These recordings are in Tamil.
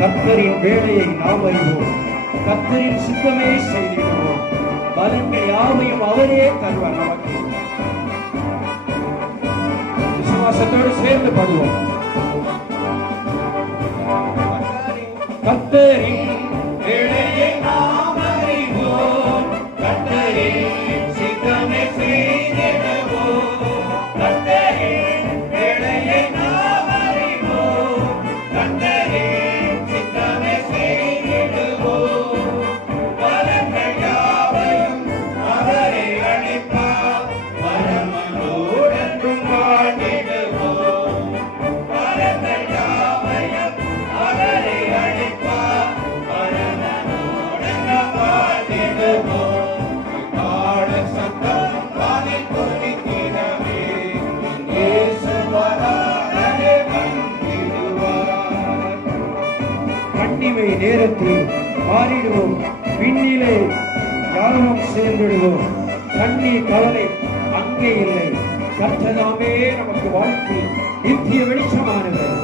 கர்த்தரின் வேலையை நாம் அறிவோம், கர்த்தரின் சித்தமே செய்திடுவோம். பலன்கள் யாவையும் அவரே தருவார். நமக்கு விசுவாசத்தோடு சேர்ந்து பாடுவோம். கர்த்தரின் வேலையை நாம் அறிவோம், கர்த்தரின் சித்தமே செய்திடுவோம். கர்த்தரின் வேலையை நாம் அறிவோம், கர்த்தரின் நேரத்தில் மாறிடுவோம், விண்ணிலே யாரும் சேர்ந்துடுவோம். கண்ணீர் கவலை அங்கே இல்லை, கர்த்தராமே நமக்கு வாழ்க்கை நித்திய வெளிச்சமானவர்.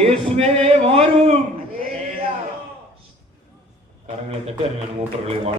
இயேசுவே வாரும். கரங்களை தட்டி மூப்பர்களை